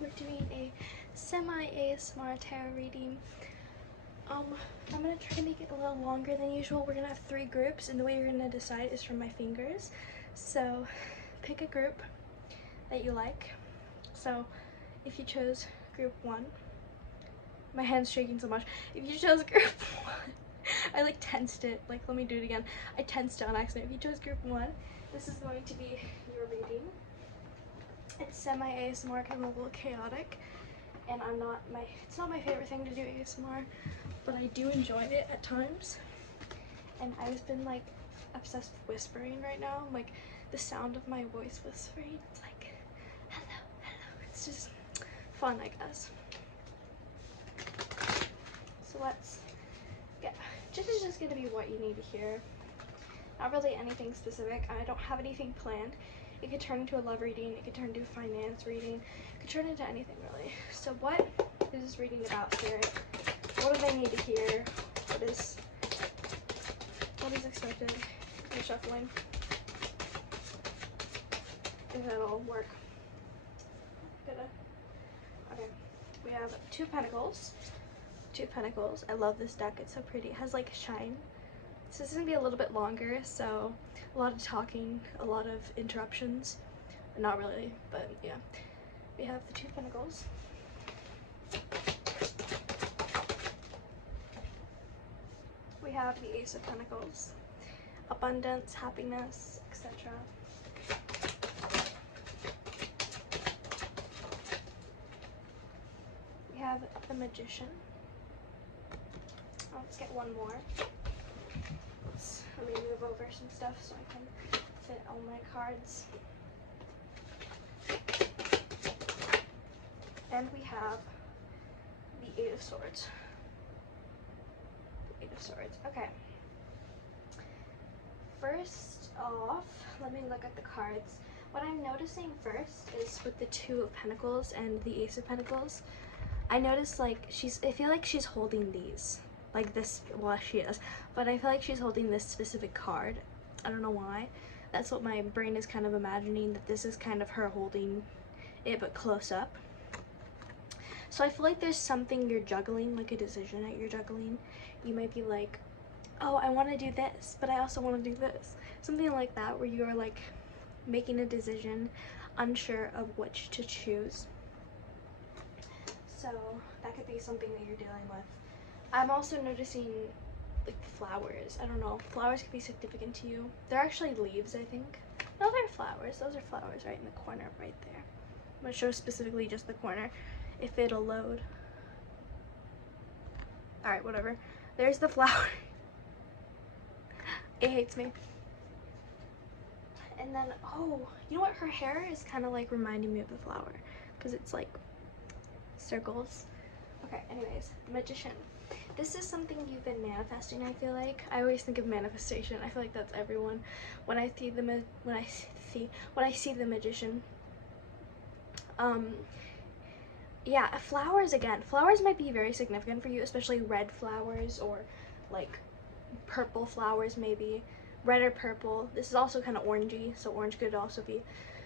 we're doing a semi-ASMR tarot reading. I'm gonna try to make it a little longer than usual. We're gonna have 3 groups, and the way you're gonna decide is from my fingers. So pick a group that you like. So if you chose group 1, my hand's shaking so much. If you chose group 1, I like tensed it. Like, let me do it again. I tensed it on accident. If you chose group 1, this is going to be your reading. It's semi-ASMR because I'm a little chaotic, and it's not my favorite thing to do ASMR, but I do enjoy it at times. And I've been like obsessed with whispering right now, like the sound of my voice whispering. It's like, hello, hello. It's just fun, I guess. So this is just gonna be what you need to hear. Not really anything specific. I don't have anything planned. It could turn into a love reading, it could turn into a finance reading, it could turn into anything really. So what is this reading about, Spirit? What do they need to hear? What is expected? I'm shuffling. If that'll work. Okay. We have 2 Pentacles. 2 Pentacles. I love this deck. It's so pretty. It has like shine. So this is gonna be a little bit longer, so a lot of talking, a lot of interruptions. Not really, but yeah. We have the 2 Pentacles. We have the Ace of Pentacles. Abundance, happiness, etc. We have the Magician. Let's get one more. Let me move over some stuff so I can fit all my cards. And we have the 8 of Swords. The 8 of Swords. Okay. First off, let me look at the cards. What I'm noticing first is with the 2 of Pentacles and the Ace of Pentacles, I notice like I feel like she's holding these. Like this, well, she is, but I feel like she's holding this specific card. I don't know why. That's what my brain is kind of imagining, that this is kind of her holding it, but close up. So I feel like there's something you're juggling, like a decision that you're juggling. You might be like, oh, I want to do this, but I also want to do this. Something like that, where you're like making a decision, unsure of which to choose. So that could be something that you're dealing with. I'm also noticing like flowers. I don't know. Flowers could be significant to you. They're actually leaves, I think. No, they're flowers. Those are flowers right in the corner right there. I'm going to show specifically just the corner if it'll load. Alright, whatever. There's the flower. It hates me. And then, oh, you know what? Her hair is kind of like reminding me of the flower because it's like circles. Okay, anyways, the Magician. This is something you've been manifesting, I feel like. I always think of manifestation. I feel like that's everyone. When I see the Magician. Yeah, flowers again. Flowers might be very significant for you, especially red flowers or like purple flowers maybe. Red or purple. This is also kind of orangey, so orange could also be.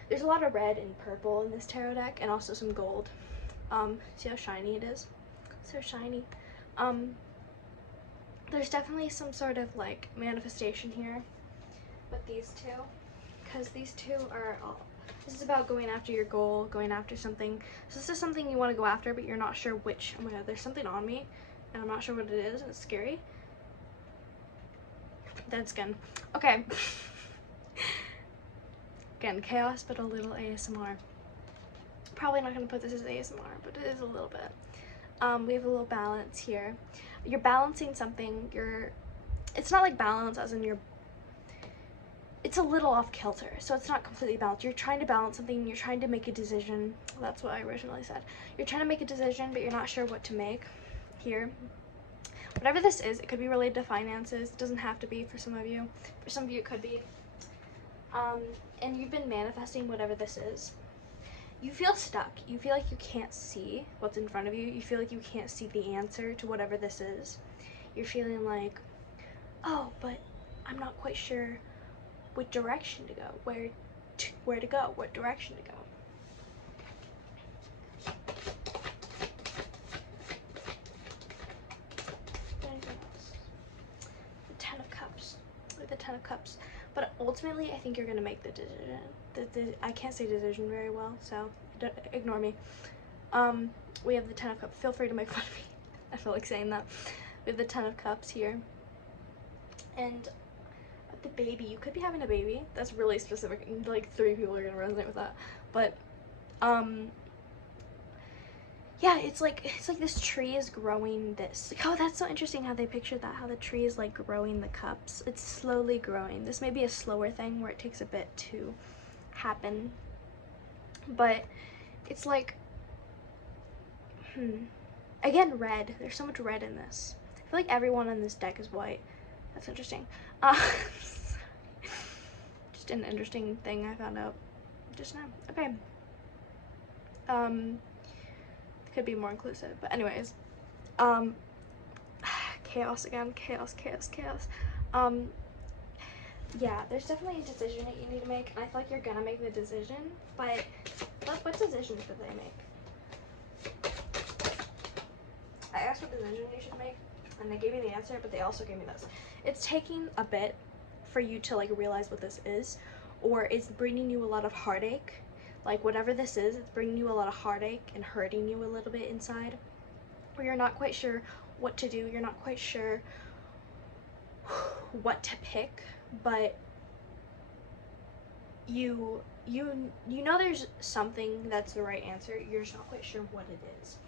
There's a lot of red and purple in this tarot deck, and also some gold. See how shiny it is? So shiny. There's definitely some sort of like manifestation here with these 2, because these 2 are this is about going after your goal, going after something. So this is something you want to go after, but you're not sure which. Oh my god, there's something on me and I'm not sure what it is. It's scary. Dead skin. Okay. Again, chaos, but a little ASMR. Probably not going to put this as ASMR, but it is a little bit. We have a little balance here. You're balancing something. It's not like balance as in it's a little off kilter, so it's not completely balanced. You're trying to balance something. You're trying to make a decision. That's what I originally said. You're trying to make a decision, but you're not sure what to make here. Whatever this is, it could be related to finances. It doesn't have to be for some of you. For some of you, it could be. And you've been manifesting whatever this is. You feel stuck. You feel like you can't see what's in front of you. You feel like you can't see the answer to whatever this is. You're feeling like, oh, but I'm not quite sure what direction to go, where to go, what direction to go. Ten of Cups. But ultimately, I think you're gonna make the decision. I can't say decision very well, so ignore me. We have the Ten of Cups. Feel free to make fun of me. I feel like saying that. We have the Ten of Cups here. And the baby, you could be having a baby. That's really specific. Like 3 people are gonna resonate with that. But yeah, it's like this tree is growing this. Oh, that's so interesting how they pictured that, how the tree is like growing the cups. It's slowly growing. This may be a slower thing where it takes a bit to happen, but it's like, again, red. There's so much red in this. I feel like everyone on this deck is white. That's interesting. Just an interesting thing I found out just now. Okay. Could be more inclusive, but anyways, chaos again, chaos. Yeah, there's definitely a decision that you need to make, and I feel like you're gonna make the decision, but what decision should they make? I asked what decision you should make, and they gave me the answer, but they also gave me this. It's taking a bit for you to like realize what this is, or it's bringing you a lot of heartache. Like whatever this is, it's bringing you a lot of heartache and hurting you a little bit inside, where you're not quite sure what to do, you're not quite sure what to pick, but you know there's something that's the right answer, you're just not quite sure what it is,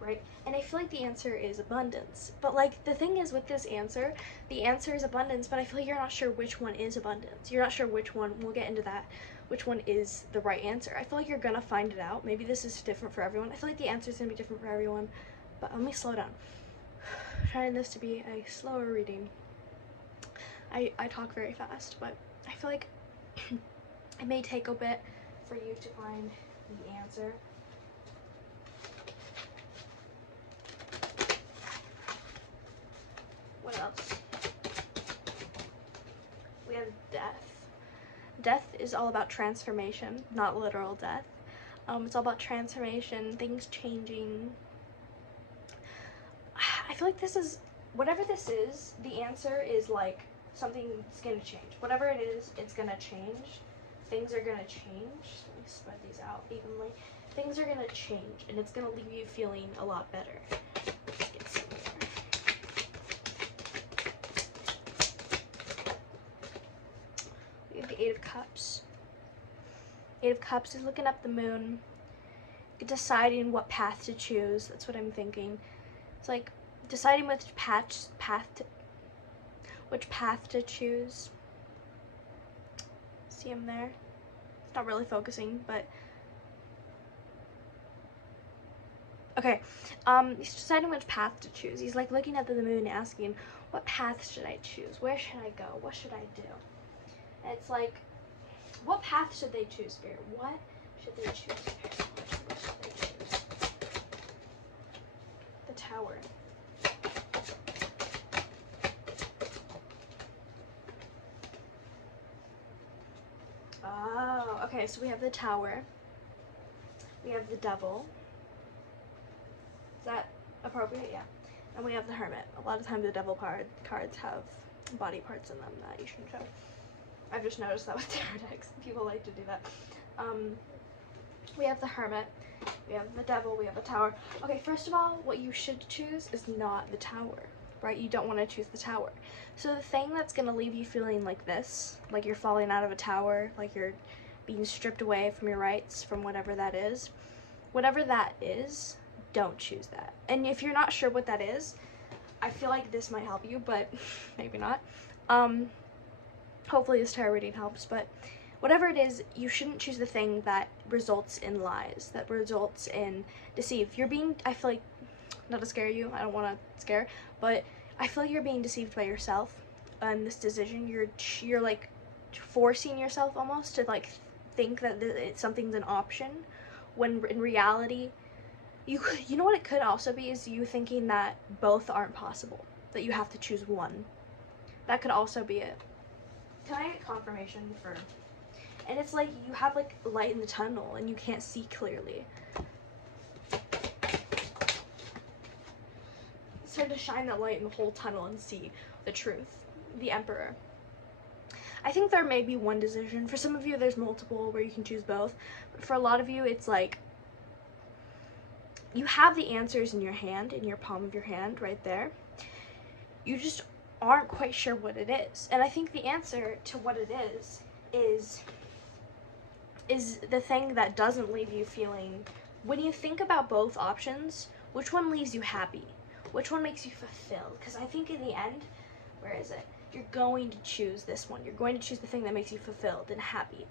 right? And I feel like the answer is abundance, but like the thing is with this answer, the answer is abundance, but I feel like you're not sure which one is abundance. You're not sure which one, we'll get into that, which one is the right answer. I feel like you're gonna find it out. Maybe this is different for everyone. I feel like the answer is gonna be different for everyone, but let me slow down. I'm trying this to be a slower reading. I talk very fast, but I feel like it may take a bit for you to find the answer. What else? We have death. Death is all about transformation, not literal death. It's all about transformation, things changing. I feel like this is, whatever this is, the answer is like something's gonna change. Whatever it is, it's gonna change. Things are gonna change. Let me spread these out evenly. Things are gonna change, and it's gonna leave you feeling a lot better. Let's get some more. We have the Eight of Cups. Eight of Cups is looking up the moon, deciding what path to choose. That's what I'm thinking. It's like deciding which path to choose. See him there? It's not really focusing, but okay. He's deciding which path to choose. He's like looking at the moon, asking, "What path should I choose? Where should I go? What should I do?" And it's like, what path should they choose, Spirit? What should they choose, Spirit? What should they choose? The Tower. Oh, okay, so we have the Tower. We have the Devil. Is that appropriate? Yeah. And we have the Hermit. A lot of times the Devil cards have body parts in them that you shouldn't show. I've just noticed that with tarot decks. People like to do that. We have the Hermit. We have the Devil. We have the Tower. Okay, first of all, what you should choose is not the Tower, right? You don't want to choose the Tower. So the thing that's going to leave you feeling like this, like you're falling out of a tower, like you're being stripped away from your rights, from whatever that is, don't choose that. And if you're not sure what that is, I feel like this might help you, but maybe not. Hopefully this tarot reading helps, but whatever it is, you shouldn't choose the thing that results in lies, that results in deceit. You're being, I feel like, not to scare you, I don't want to scare, but I feel like you're being deceived by yourself in this decision. You're like forcing yourself almost to like think that something's an option, when in reality, you know what it could also be is you thinking that both aren't possible, that you have to choose one. That could also be it. Can I get confirmation for? And it's like you have like light in the tunnel and you can't see clearly. It's hard to shine that light in the whole tunnel and see the truth. The Emperor. I think there may be one decision. For some of you, there's multiple where you can choose both. But for a lot of you, it's like you have the answers in your hand, in your palm of your hand, right there. You just aren't quite sure what it is. And I think the answer to what it is the thing that doesn't leave you feeling, when you think about both options, which one leaves you happy? Which one makes you fulfilled? Because I think in the end, where is it? You're going to choose this one. You're going to choose the thing that makes you fulfilled and happy.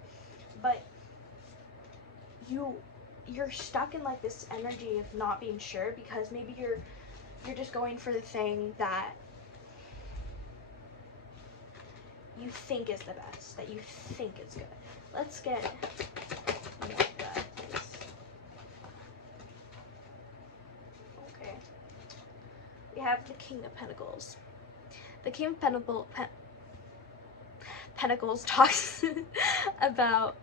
But you're stuck in like this energy of not being sure, because maybe you're just going for the thing that you think is the best, that you think is good. Let's get more of that, please. Okay. We have the King of Pentacles. The King of Pentacles talks about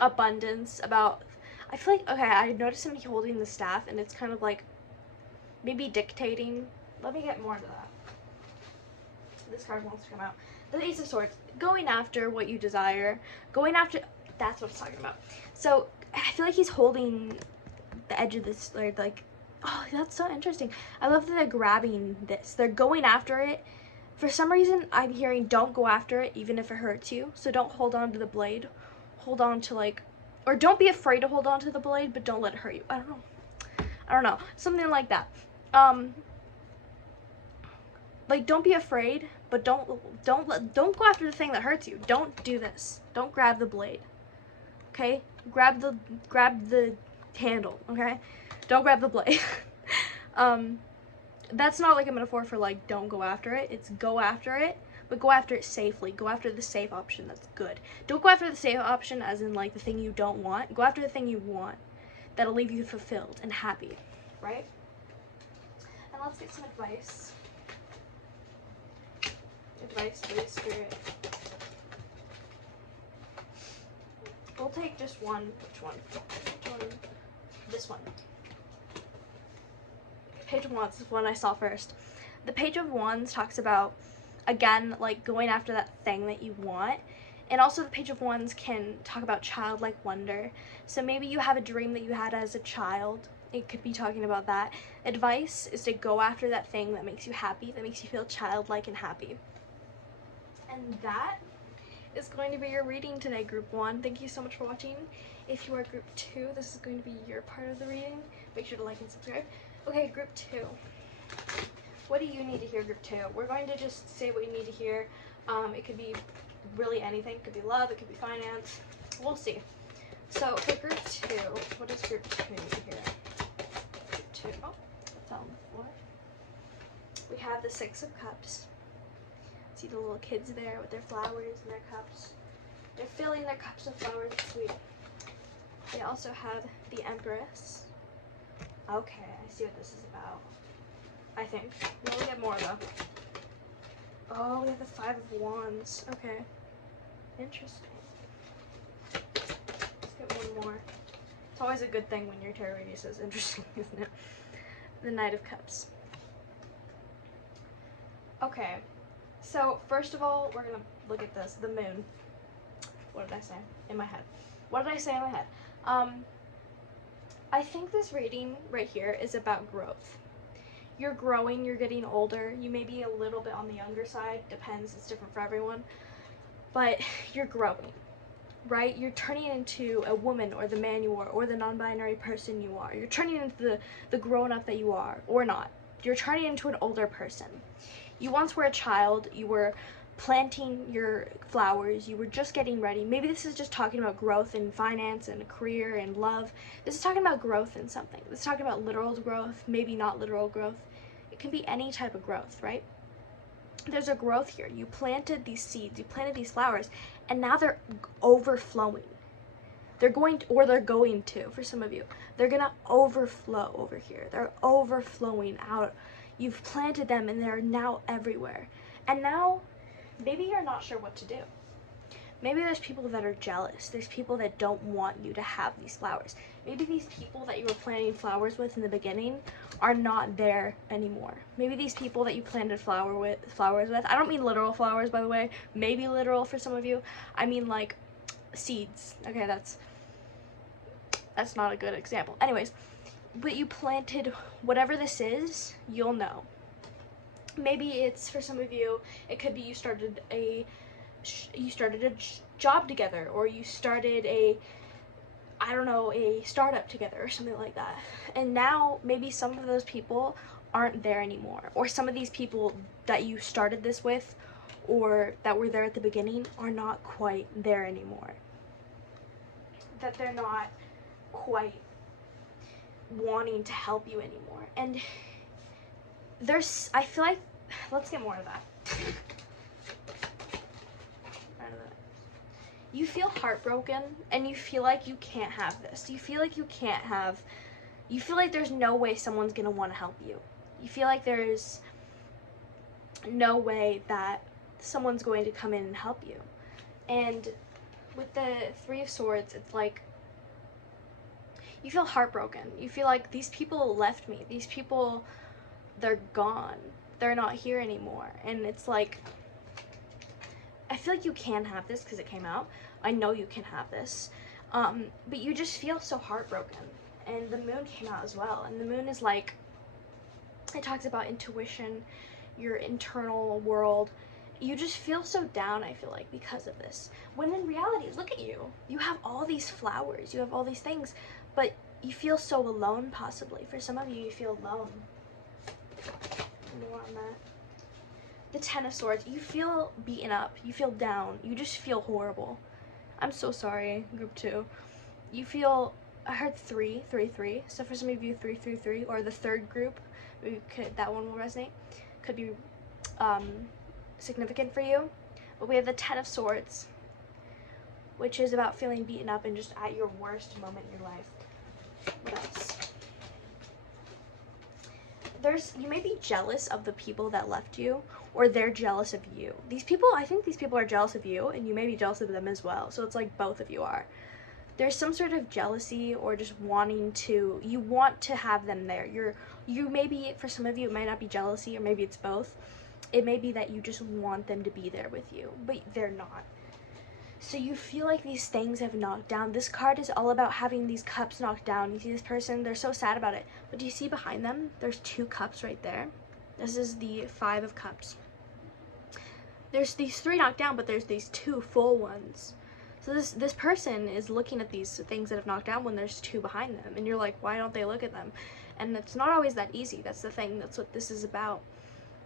abundance, about, I feel like, okay, I noticed him holding the staff, and it's kind of like maybe dictating. Let me get more into that. This card wants to come out. The Ace of Swords, going after what you desire, going after, that's what it's talking about. So I feel like he's holding the edge of this, like, oh, that's so interesting. I love that they're grabbing this. They're going after it. For some reason, I'm hearing don't go after it even if it hurts you. So don't hold on to the blade. Hold on to, like, or don't be afraid to hold on to the blade, but don't let it hurt you. I don't know. Something like that. Like, don't be afraid, but don't go after the thing that hurts you. Don't do this. Don't grab the blade. Okay? Grab the handle, okay? Don't grab the blade. That's not like a metaphor for like don't go after it. It's go after it, but go after it safely. Go after the safe option that's good. Don't go after the safe option as in like the thing you don't want. Go after the thing you want that'll leave you fulfilled and happy, right? And let's get some advice. Advice, please, Spirit. We'll take just one. Which one? This one. Page of Wands is one I saw first. The Page of Wands talks about, again, like going after that thing that you want. And also the Page of Wands can talk about childlike wonder. So maybe you have a dream that you had as a child. It could be talking about that. Advice is to go after that thing that makes you happy, that makes you feel childlike and happy. And that is going to be your reading today, Group 1. Thank you so much for watching. If you are Group 2, this is going to be your part of the reading. Make sure to like and subscribe. Okay, Group 2. What do you need to hear, Group 2? We're going to just say what you need to hear. It could be really anything. It could be love. It could be finance. We'll see. So for Group 2, what does Group 2 need to hear? Group 2. Oh, it's on the floor. We have the Six of Cups. See the little kids there with their flowers and their cups. They're filling their cups with flowers. It's sweet. They also have the Empress. Okay, I see what this is about. I think. Well, we get more though. Oh, we have the Five of Wands. Okay. Interesting. Let's get one more. It's always a good thing when your tarot reading says interesting, isn't it? The Knight of Cups. Okay. So, first of all, we're going to look at this. The moon. What did I say? In my head. What did I say in my head? I think this reading right here is about growth. You're growing, you're getting older. You may be a little bit on the younger side. Depends, it's different for everyone. But you're growing, right? You're turning into a woman or the man you are, or the non-binary person you are. You're turning into the grown-up that you are, or not. You're turning into an older person. You once were a child, you were planting your flowers, you were just getting ready. Maybe this is just talking about growth in finance and career and love. This is talking about growth in something. This is talking about literal growth, maybe not literal growth. It can be any type of growth, right? There's a growth here. You planted these seeds, you planted these flowers, and now they're overflowing. They're going to, for some of you, they're gonna overflow over here. They're overflowing out. You've planted them and they're now everywhere. And now, maybe you're not sure what to do. Maybe there's people that are jealous. There's people that don't want you to have these flowers. Maybe these people that you were planting flowers with in the beginning are not there anymore. Maybe these people that you planted flowers with, I don't mean literal flowers, by the way, maybe literal for some of you. I mean like seeds. Okay, that's not a good example. Anyways, but you planted whatever this is, you'll know. Maybe it's, for some of you, it could be you started a job together, or you started a startup together or something like that. And now maybe some of those people aren't there anymore, or some of these people that you started this with or that were there at the beginning are not quite there anymore. That they're not quite wanting to help you anymore. And I feel like, let's get more of that. You feel heartbroken and you feel like you can't have this. You feel like there's no way someone's gonna want to help you. You feel like there's no way that someone's going to come in and help you. And with the Three of Swords, it's like you feel heartbroken. You feel like these people left me. These people, they're gone. They're not here anymore. And it's like, I feel like you can have this because it came out. I know you can have this. But you just feel so heartbroken. And the moon came out as well. And the moon is like, it talks about intuition, your internal world. You just feel so down, I feel like, because of this. When in reality, look at you. You have all these flowers. You have all these things. But you feel so alone, possibly. For some of you, you feel alone. More on that. The Ten of Swords, you feel beaten up, you feel down, you just feel horrible. I'm so sorry, group 2. You feel, I heard 3, so for some of you 3, or the third group, that one will resonate, could be significant for you. But we have the Ten of Swords, which is about feeling beaten up and just at your worst moment in your life. What else? You may be jealous of the people that left you, or they're jealous of you. I think these people are jealous of you, and you may be jealous of them as well. So it's like both of you are. There's some sort of jealousy, or just you want to have them there. You maybe, for some of you, it might not be jealousy, or maybe it's both. It may be that you just want them to be there with you, but they're not. So you feel like these things have knocked down. This card is all about having these cups knocked down. You see this person, they're so sad about it. But do you see behind them? There's 2 cups right there. This is the 5 of Cups. There's these 3 knocked down, but there's these 2 full ones. So this person is looking at these things that have knocked down when there's 2 behind them. And you're like, why don't they look at them? And it's not always that easy. That's the thing. That's what this is about.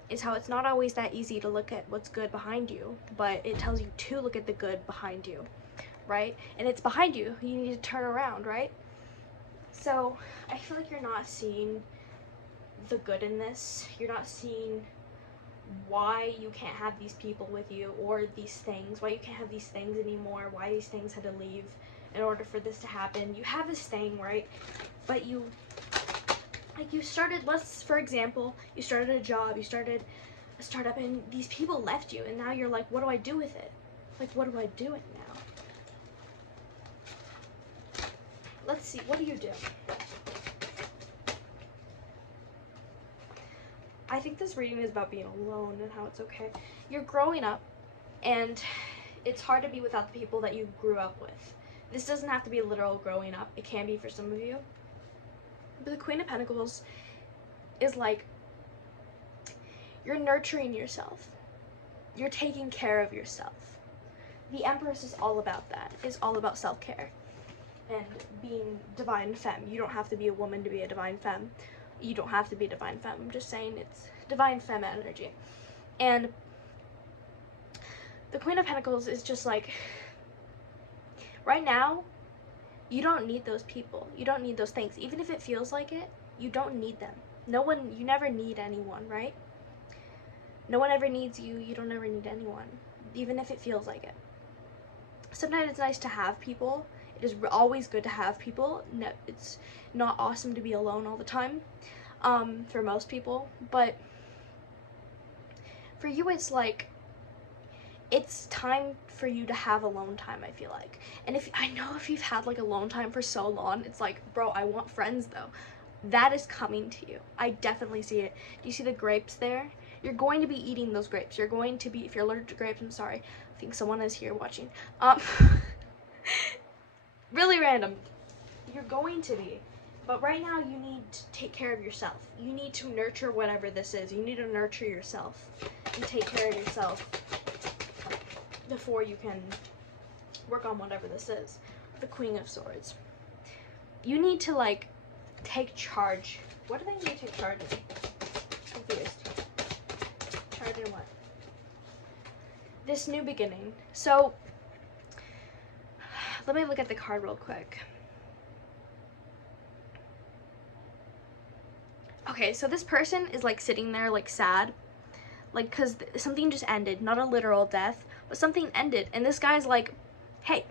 Is how it's not always that easy to look at what's good behind you, but it tells you to look at the good behind you, right? And it's behind you. You need to turn around, right? So I feel like you're not seeing the good in this. You're not seeing why you can't have these people with you, or these things, why you can't have these things anymore, why these things had to leave in order for this to happen. You have this thing, right? But you started, for example, you started a job, you started a startup, and these people left you, and now you're like, what do I do with it? Like, what do I do with it now? Let's see, what do you do? I think this reading is about being alone and how it's okay. You're growing up, and it's hard to be without the people that you grew up with. This doesn't have to be literal growing up. It can be for some of you. But the Queen of Pentacles is like, you're nurturing yourself. You're taking care of yourself. The Empress is all about that. It's all about self-care and being divine femme. You don't have to be a woman to be a divine femme. You don't have to be a divine femme. I'm just saying it's divine femme energy. And the Queen of Pentacles is just like, right now, you don't need those people. You don't need those things. Even if it feels like it, you don't need them. You never need anyone, right? No one ever needs you. You don't ever need anyone, even if it feels like it. Sometimes it's nice to have people. It is always good to have people. No, it's not awesome to be alone all the time, for most people. But for you, it's like, it's time for you to have alone time, I feel like. And I know if you've had like alone time for so long, it's like, bro, I want friends though. That is coming to you. I definitely see it. Do you see the grapes there? You're going to be eating those grapes. You're going to be, if you're allergic to grapes, I'm sorry. I think someone is here watching. Really random. You're going to be. But right now you need to take care of yourself. You need to nurture whatever this is. You need to nurture yourself and take care of yourself before you can work on whatever this is. The Queen of Swords. You need to like take charge. What do they need to take charge in? Confused. Charge in what? This new beginning. So let me look at the card real quick. Okay, so this person is like sitting there like sad, like because something just ended, not a literal death, but something ended, and this guy's like, hey,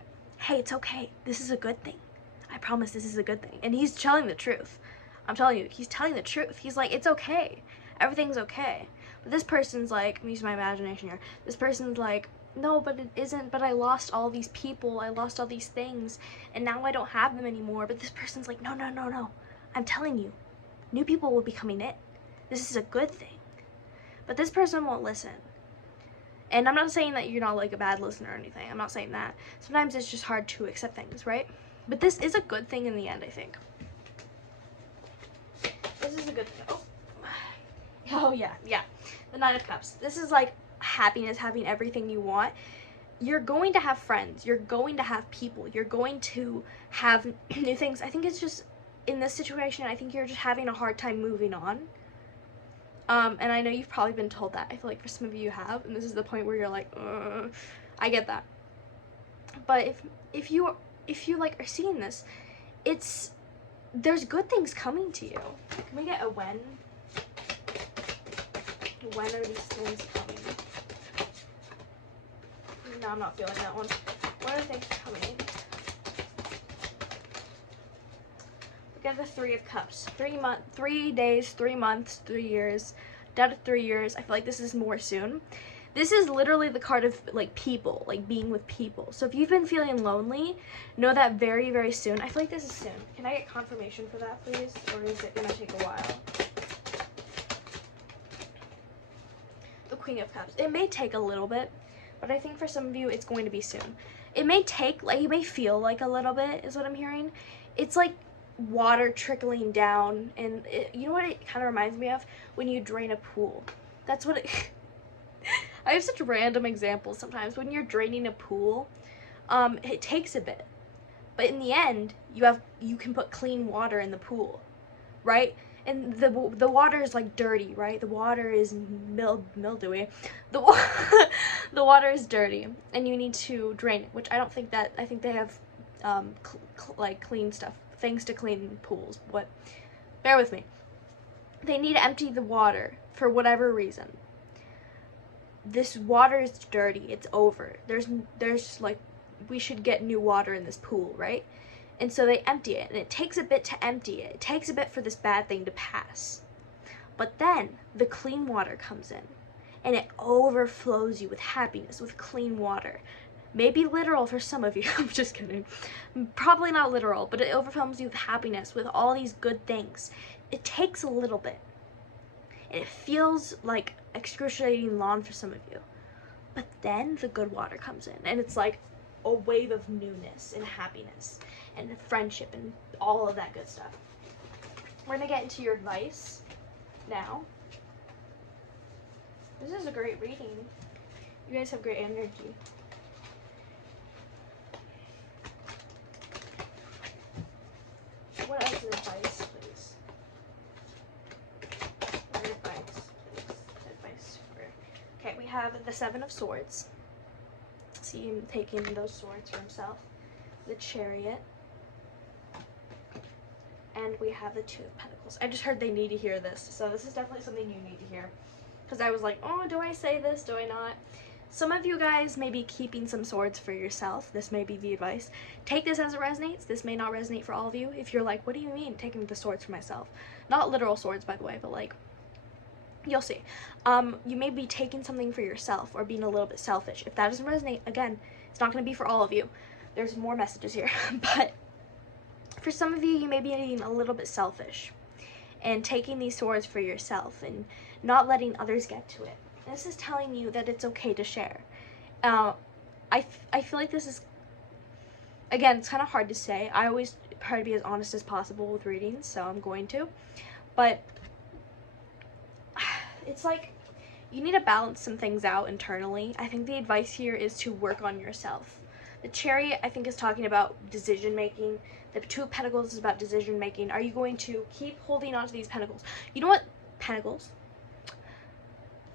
it's okay, this is a good thing, I promise this is a good thing. And he's telling the truth. I'm telling you, he's telling the truth. He's like, it's okay, everything's okay. But this person's like, I'm using my imagination here, this person's like, no, but it isn't, but I lost all these people, I lost all these things, and now I don't have them anymore. But this person's like, no, I'm telling you, new people will be coming in. This is a good thing. But this person won't listen. And I'm not saying that you're not like a bad listener or anything. I'm not saying that. Sometimes it's just hard to accept things, right? But this is a good thing in the end, I think. This is a good thing. Oh yeah. The Nine of Cups. This is like happiness, having everything you want. You're going to have friends. You're going to have people. You're going to have new things. I think it's just, in this situation, I think you're just having a hard time moving on. And I know you've probably been told that. I feel like for some of you have, and this is the point where you're like, I get that. But if you like are seeing this, there's good things coming to you. Can we get a when? When are these things coming? No, I'm not feeling that one. When are things coming? Get the Three of Cups. 3 days, 3 months, 3 years. Down to 3 years. I feel like this is more soon. This is literally the card of like people, like being with people. So if you've been feeling lonely, know that very, very soon. I feel like this is soon. Can I get confirmation for that, please? Or is it gonna take a while? The Queen of Cups. It may take a little bit, but I think for some of you it's going to be soon. It may take, like, it may feel like a little bit, is what I'm hearing. It's like water trickling down, and you know what it kind of reminds me of? When you drain a pool. That's what it I have such random examples sometimes. When you're draining a pool, it takes a bit, but in the end you can put clean water in the pool, right? And the water is like dirty, right? The water is mildewy. The water is dirty, and you need to drain it, which I think they have like clean stuff, things to clean pools. What? Bear with me. They need to empty the water for whatever reason. This water is dirty. It's over. There's like, we should get new water in this pool, right? And so they empty it, and it takes a bit to empty it. It takes a bit for this bad thing to pass. But then the clean water comes in, and it overflows you with happiness, with clean water. Maybe literal for some of you. I'm just kidding. Probably not literal, but it overwhelms you with happiness, with all these good things. It takes a little bit. And it feels like excruciating long for some of you. But then the good water comes in, and it's like a wave of newness and happiness and friendship and all of that good stuff. We're gonna get into your advice now. This is a great reading. You guys have great energy. What else is advice, please? What advice, please? Advice for... Okay, we have the Seven of Swords. See him taking those swords for himself. The Chariot. And we have the Two of Pentacles. I just heard they need to hear this, so this is definitely something you need to hear. Because I was like, oh, do I say this? Do I not? Some of you guys may be keeping some swords for yourself. This may be the advice. Take this as it resonates. This may not resonate for all of you. If you're like, what do you mean taking the swords for myself? Not literal swords, by the way, but like You'll see. You may be taking something for yourself or being a little bit selfish. If that doesn't resonate, again, it's not going to be for all of you. There's more messages here. But for some of you, you may be being a little bit selfish and taking these swords for yourself and not letting others get to it. This is telling you that it's okay to share. I feel like this is, again, it's kind of hard to say. I always try to be as honest as possible with readings, so I'm going to. But it's like you need to balance some things out internally. I think the advice here is to work on yourself. The Chariot, I think, is talking about decision making. The Two of Pentacles is about decision making. Are you going to keep holding on to these pentacles? You know what? Pentacles.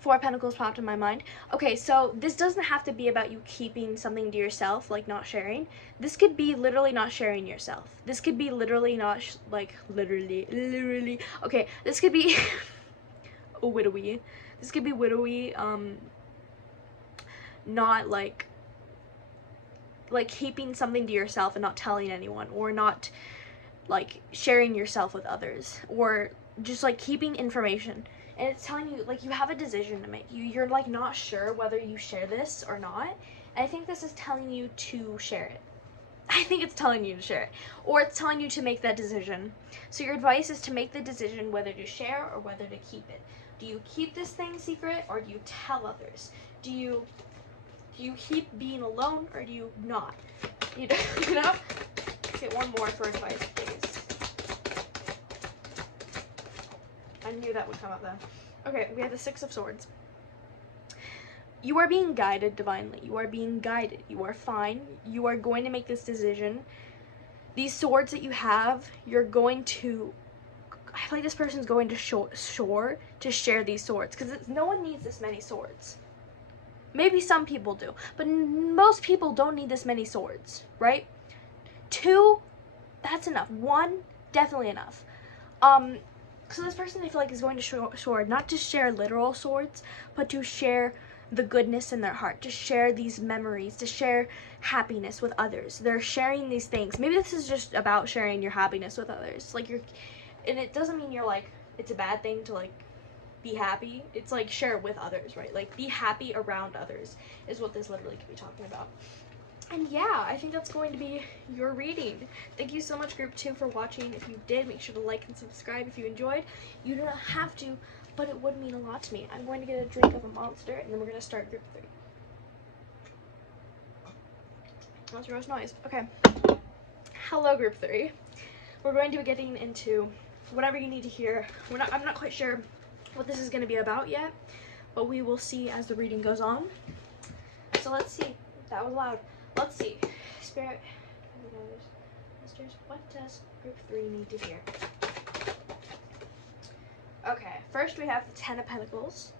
Four of Pentacles popped in my mind. Okay, so this doesn't have to be about you keeping something to yourself, like not sharing. This could be literally not sharing yourself. This could be literally not, literally. Okay, this could be widowy. This could be widowy, not like keeping something to yourself and not telling anyone, or not like sharing yourself with others, or just like keeping information. And it's telling you, like, you have a decision to make. You're like not sure whether you share this or not. And I think this is telling you to share it. I think it's telling you to share it, or it's telling you to make that decision. So your advice is to make the decision whether to share or whether to keep it. Do you keep this thing secret, or do you tell others? Do you keep being alone, or do you not? You know? Get one more for advice, please. I knew that would come up then. Okay, we have the Six of Swords. You are being guided divinely. You are being guided. You are fine. You are going to make this decision. These swords that you have, you're going to, I feel like this person's going to shore to share these swords, because no one needs this many swords. Maybe some people do, but most people don't need this many swords, right? 2, that's enough. 1, definitely enough. So this person, I feel like, is going to shore, not to share literal swords, but to share the goodness in their heart, to share these memories, to share happiness with others. They're sharing these things. Maybe this is just about sharing your happiness with others. Like, and it doesn't mean you're like, it's a bad thing to like be happy. It's like share it with others, right? Like be happy around others is what this literally could be talking about. And yeah, I think that's going to be your reading. Thank you so much, Group 2, for watching. If you did, make sure to like and subscribe if you enjoyed. You do not have to, but it would mean a lot to me. I'm going to get a drink of a Monster, and then we're going to start Group 3. That's gross noise. Okay. Hello, Group 3. We're going to be getting into whatever you need to hear. I'm not quite sure what this is going to be about yet, but we will see as the reading goes on. So let's see. That was loud. Let's see. Spirit, Masters, what does Group 3 need to hear? Okay, first we have the Ten of Pentacles.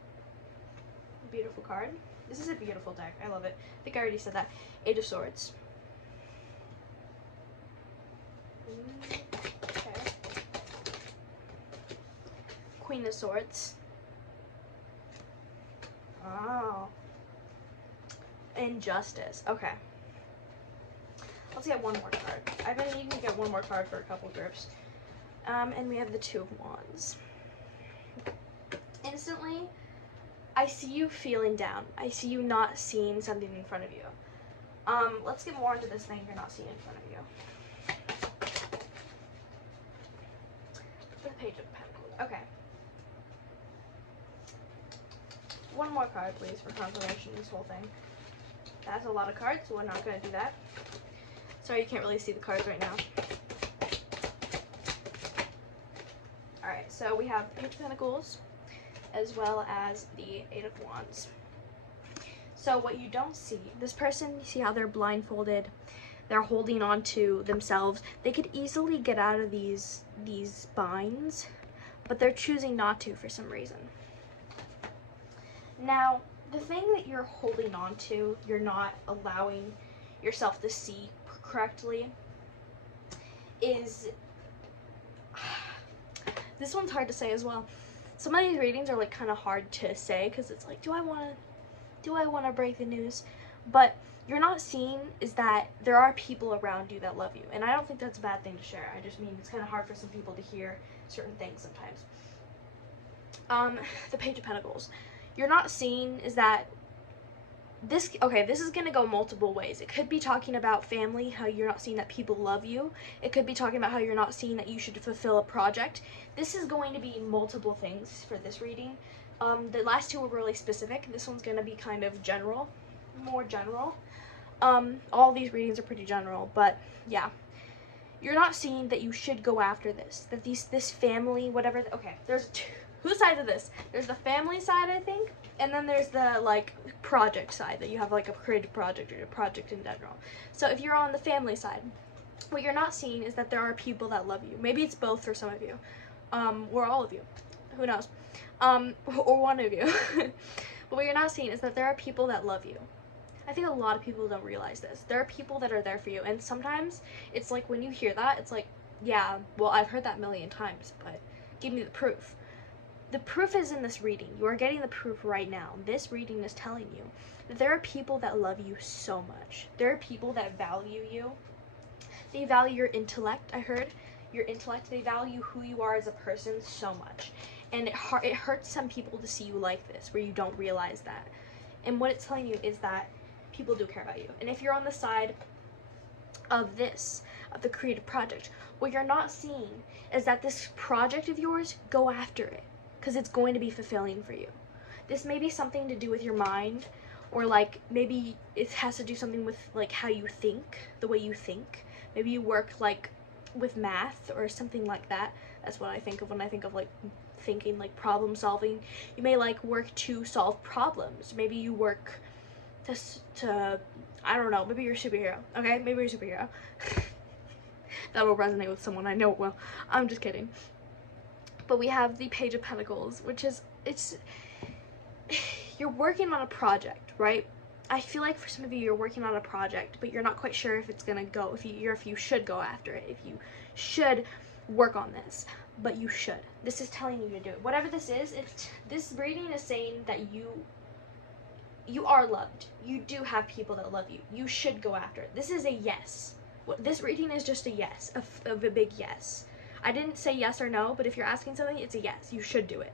Beautiful card. This is a beautiful deck. I love it. I think I already said that. Eight of Swords. Okay. Queen of Swords. Oh. Injustice. Okay. Let's get one more card. I've been needing to get one more card for a couple groups. And we have the Two of Wands. Instantly, I see you feeling down. I see you not seeing something in front of you. Let's get more into this thing you're not seeing in front of you. The Page of Pentacles. Okay. One more card, please, for confirmation of this whole thing. That's a lot of cards, so we're not going to do that. Sorry, you can't really see the cards right now. Alright, so we have Page of Pentacles, as well as the Eight of Wands. So what you don't see, this person, you see how they're blindfolded, they're holding on to themselves. They could easily get out of these binds, but they're choosing not to for some reason. Now, the thing that you're holding on to, you're not allowing yourself to see correctly, is, this one's hard to say as well. Some of these readings are like kind of hard to say, because it's like, do I want to break the news? But you're not seeing is that there are people around you that love you, and I don't think that's a bad thing to share. I just mean it's kind of hard for some people to hear certain things sometimes. the Page of Pentacles. You're not seeing is that this, okay, this is going to go multiple ways. It could be talking about family, how you're not seeing that people love you. It could be talking about how you're not seeing that you should fulfill a project. This is going to be multiple things for this reading. The last two were really specific. This one's going to be kind of general, more general. All these readings are pretty general, but yeah. You're not seeing that you should go after this. That this family, whatever, okay, there's two sides of this. There's the family side, I think, and then there's the, like, project side, that you have, like, a creative project or a project in general. So if you're on the family side, what you're not seeing is that there are people that love you. Maybe it's both for some of you, or all of you. Who knows? Or one of you. But what you're not seeing is that there are people that love you. I think a lot of people don't realize this. There are people that are there for you, and sometimes it's like when you hear that, it's like, yeah, well, I've heard that a million times, but give me the proof. The proof is in this reading. You are getting the proof right now. This reading is telling you that there are people that love you so much. There are people that value you. They value your intellect, I heard. Your intellect. They value who you are as a person so much. And it hurts some people to see you like this, where you don't realize that. And what it's telling you is that people do care about you. And if you're on the side of this, of the creative project, what you're not seeing is that this project of yours, go after it, because it's going to be fulfilling for you. This may be something to do with your mind, or like maybe it has to do something with like how you think, the way you think. Maybe you work like with math or something like that. That's what I think of when I think of like thinking, like problem solving. You may like work to solve problems. Maybe you work to I don't know, maybe you're a superhero, okay? Maybe you're a superhero. That will resonate with someone, I know it will. I'm just kidding. But we have the Page of Pentacles, which is, you're working on a project, right? I feel like for some of you, you're working on a project, but you're not quite sure if it's gonna go, if you should go after it, if you should work on this, but you should. This is telling you to do it. Whatever this is, this reading is saying that you are loved. You do have people that love you. You should go after it. This is a yes. This reading is just a yes, of a big yes. I didn't say yes or no, but if you're asking something, it's a yes. You should do it.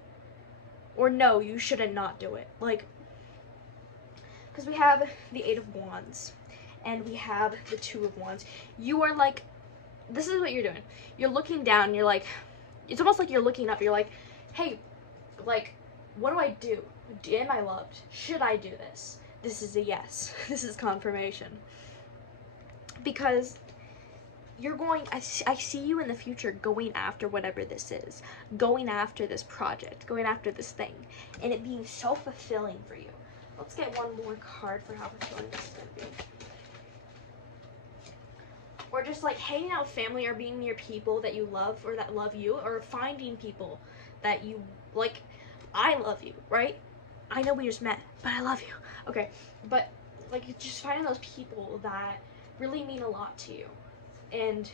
Or no, you shouldn't not do it. Like, because we have the Eight of Wands, and we have the Two of Wands. You are like, this is what you're doing. You're looking down, you're like, it's almost like you're looking up. You're like, hey, like, what do I do? Am I loved? Should I do this? This is a yes. This is confirmation. Because you're going, I see you in the future going after whatever this is. Going after this project. Going after this thing. And it being so fulfilling for you. Let's get one more card for how fulfilling this is going to be. Or just like hanging out with family, or being near people that you love or that love you, or finding people that you like. I love you, right? I know we just met, but I love you. Okay, but like just finding those people that really mean a lot to you, and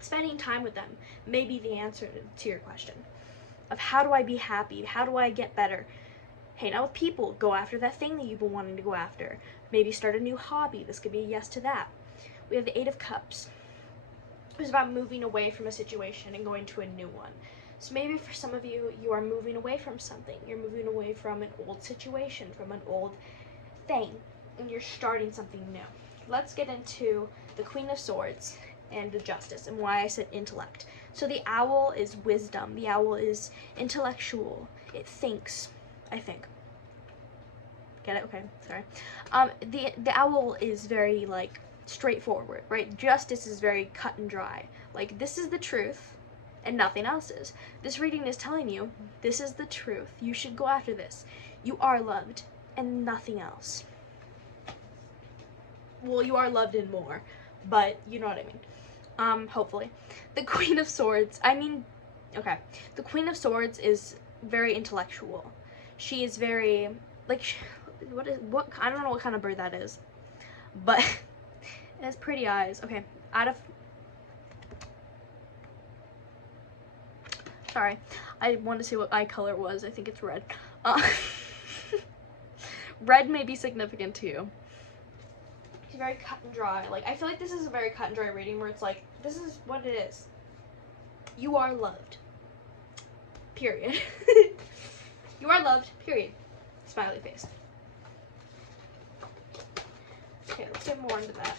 spending time with them may be the answer to your question of how do I be happy? How do I get better? Hang out with people. Go after that thing that you've been wanting to go after. Maybe start a new hobby. This could be a yes to that. We have the Eight of Cups. It's about moving away from a situation and going to a new one. So maybe for some of you, you are moving away from something. You're moving away from an old situation, from an old thing, and you're starting something new. Let's get into the Queen of Swords and the Justice, and why I said intellect. So the owl is wisdom. The owl is intellectual. It thinks, I think. Get it? Okay, sorry. The owl is very, like, straightforward, right? Justice is very cut and dry. Like, this is the truth, and nothing else is. This reading is telling you, this is the truth. You should go after this. You are loved, and nothing else. Well, you are loved and more, but you know what I mean. Hopefully. The Queen of Swords, okay. The Queen of Swords is very intellectual. She is very, like, I don't know what kind of bird that is, but it has pretty eyes. Okay, sorry, I wanted to see what eye color it was. I think it's red. Red may be significant to you. She's very cut and dry. Like, I feel like this is a very cut and dry reading where it's like, this is what it is. You are loved. period. You are loved, period. Smiley face. Okay, let's get more into that.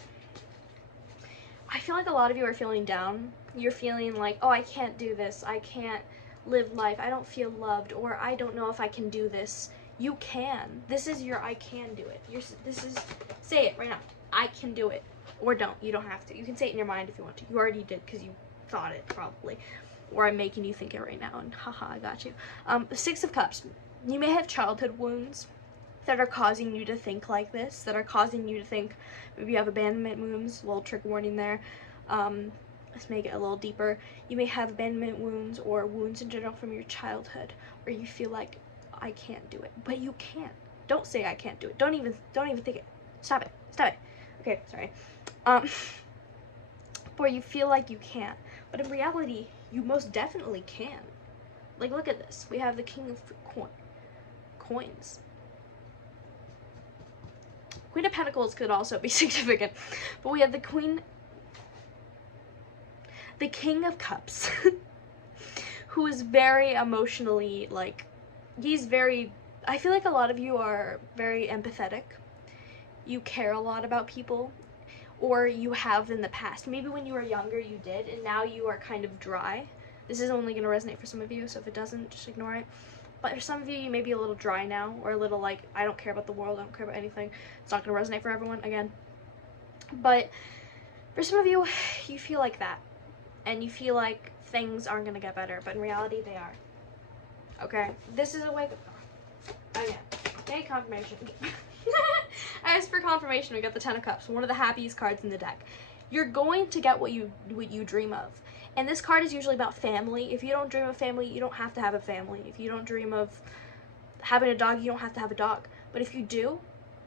I feel like a lot of you are feeling down. You're feeling like, oh, I can't do this. I can't live life. I don't feel loved, or I don't know if I can do this. You can. This is your I can do it. Say it right now. I can do it. Or don't. You don't have to. You can say it in your mind if you want to. You already did because you thought it probably. Or I'm making you think it right now, and haha, I got you. Six of Cups. You may have childhood wounds that are causing you to think like this, that are causing you to think maybe you have abandonment wounds. A little trick warning there. Let's make it a little deeper. You may have abandonment wounds or wounds in general from your childhood, where you feel like I can't do it, but you can. Don't say I can't do it. Don't even think it. Stop it. Okay, sorry. Where you feel like you can't, but in reality, you most definitely can. Like, look at this. We have the King of Coins. Queen of Pentacles could also be significant, but we have the King of Cups, who is very emotionally, like, I feel like a lot of you are very empathetic. You care a lot about people, or you have in the past. Maybe when you were younger you did, and now you are kind of dry. This is only going to resonate for some of you, so if it doesn't, just ignore it. But for some of you, you may be a little dry now, or a little like, I don't care about the world, I don't care about anything. It's not going to resonate for everyone, again. But for some of you, you feel like that. And you feel like things aren't going to get better, but in reality, they are. Okay? This is a wake-up call. Again. Okay, confirmation. I asked for confirmation, we got the Ten of Cups, one of the happiest cards in the deck. You're going to get what you dream of. And this card is usually about family. If you don't dream of family, you don't have to have a family. If you don't dream of having a dog, you don't have to have a dog. But if you do,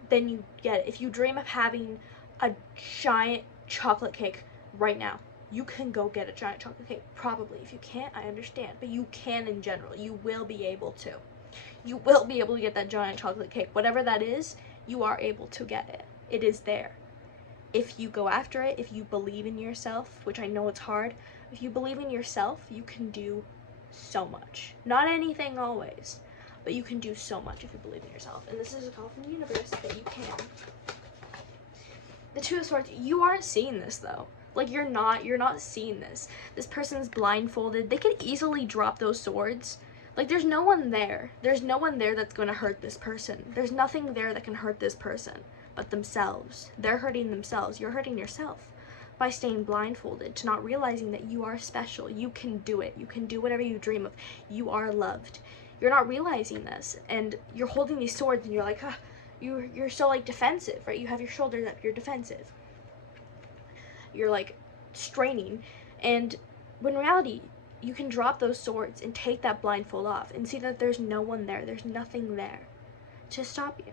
then you get it. If you dream of having a giant chocolate cake right now, you can go get a giant chocolate cake. Probably. If you can't, I understand. But you can in general. You will be able to. You will be able to get that giant chocolate cake. Whatever that is, you are able to get it. It is there. If you go after it, if you believe in yourself, which I know it's hard, if you believe in yourself, you can do so much. Not anything always, but you can do so much if you believe in yourself. And this is a call from the universe that you can. The Two of Swords, you aren't seeing this though. Like, you're not seeing this. This person's blindfolded. They could easily drop those swords. Like, there's no one there. There's no one there that's going to hurt this person. There's nothing there that can hurt this person but themselves. They're hurting themselves. You're hurting yourself by staying blindfolded, to not realizing that you are special. You can do it. You can do whatever you dream of. You are loved. You're not realizing this, and you're holding these swords, and you're like, you're so, like, defensive, right? You have your shoulders up. You're defensive. You're, like, straining, and when in reality, you can drop those swords and take that blindfold off and see that there's no one there. There's nothing there to stop you.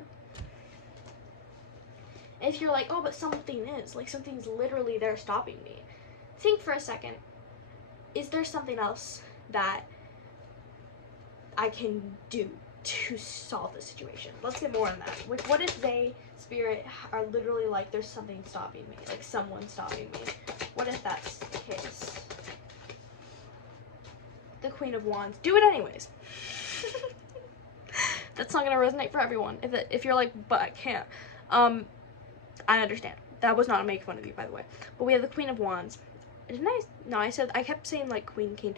And if you're like, oh, but something is, like, something's literally there stopping me, think for a second, is there something else that I can do to solve the situation? Let's get more on that. Like, what if they, Spirit, are literally like, there's something stopping me, like someone stopping me? What if that's the case? The Queen of Wands. Do it anyways. That's not gonna resonate for everyone. If you're like, but I can't. I understand. That was not to make fun of you, by the way. But we have the Queen of Wands. Didn't I? No, I kept saying like Queen, King.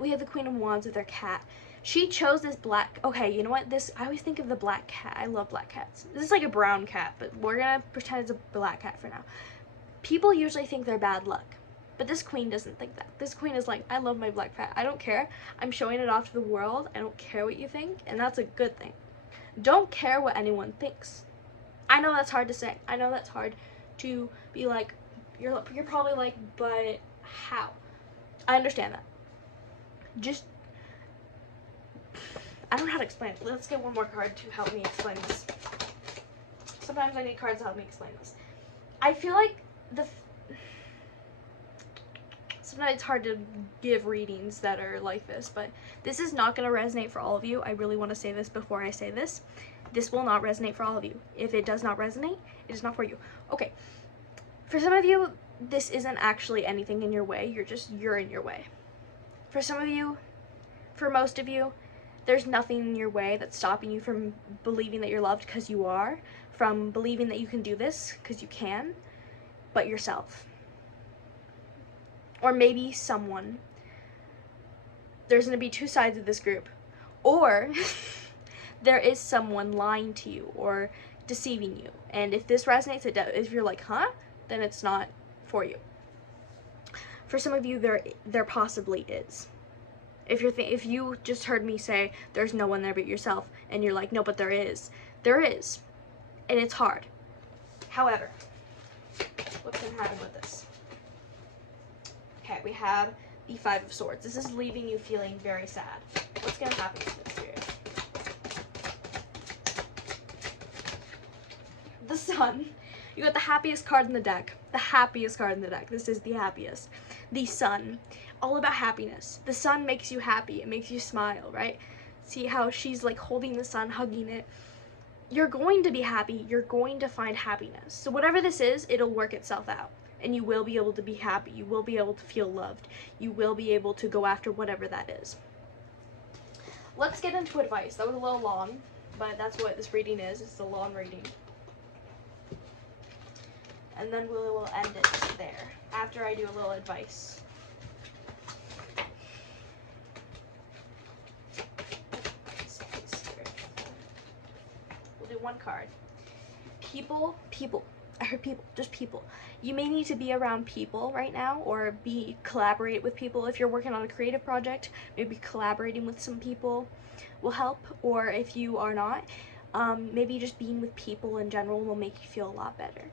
We have the Queen of Wands with her cat. She chose this black, okay, you know what? I always think of the black cat. I love black cats. This is like a brown cat, but we're gonna pretend it's a black cat for now. People usually think they're bad luck. But this queen doesn't think that. This queen is like, I love my black cat. I don't care. I'm showing it off to the world. I don't care what you think. And that's a good thing. Don't care what anyone thinks. I know that's hard to say. I know that's hard to be like, you're probably like, but how? I understand that. Just, I don't know how to explain it. Let's get one more card to help me explain this. Sometimes I need cards to help me explain this. I feel like sometimes it's hard to give readings that are like this, but this is not going to resonate for all of you. I really want to say this before I say this. This will not resonate for all of you. If it does not resonate, it is not for you. Okay. For some of you, this isn't actually anything in your way. You're in your way. For some of you, for most of you, there's nothing in your way that's stopping you from believing that you're loved, because you are, from believing that you can do this, because you can, but yourself. Or maybe someone. There's going to be two sides of this group. Or there is someone lying to you or deceiving you. And if this resonates, if you're like, huh? Then it's not for you. For some of you, there possibly is. If you just heard me say there's no one there but yourself, and you're like, no, but there is, and it's hard. However, what's gonna happen with this? Okay, we have the Five of Swords. This is leaving you feeling very sad. What's gonna happen with this, Spirit? The Sun. You got the happiest card in the deck. The happiest card in the deck. This is the happiest. The Sun. All about happiness. The sun makes you happy. It makes you smile, right? See how she's like holding the sun, hugging it. You're going to be happy. You're going to find happiness. So whatever this is, it'll work itself out. And you will be able to be happy. You will be able to feel loved. You will be able to go after whatever that is. Let's get into advice. That was a little long, but that's what this reading is. It's a long reading. And then we will end it there after I do a little advice. One card. People. I heard people, just people. You may need to be around people right now, or collaborate with people. If you're working on a creative project, maybe collaborating with some people will help. Or if you are not, maybe just being with people in general will make you feel a lot better.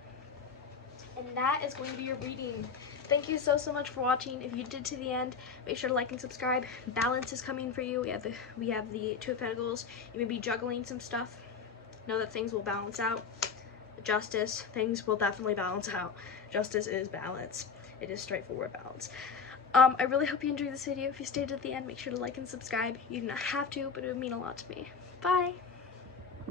And that is going to be your reading. Thank you so much for watching. If you did to the end, make sure to like and subscribe. Balance is coming for you. We have the Two of Pentacles. You may be juggling some stuff. Know that things will balance out. Justice, things will definitely balance out. Justice is balance. It is straightforward balance. I really hope you enjoyed this video. If you stayed at the end, make sure to like and subscribe. You do not have to, but it would mean a lot to me. Bye!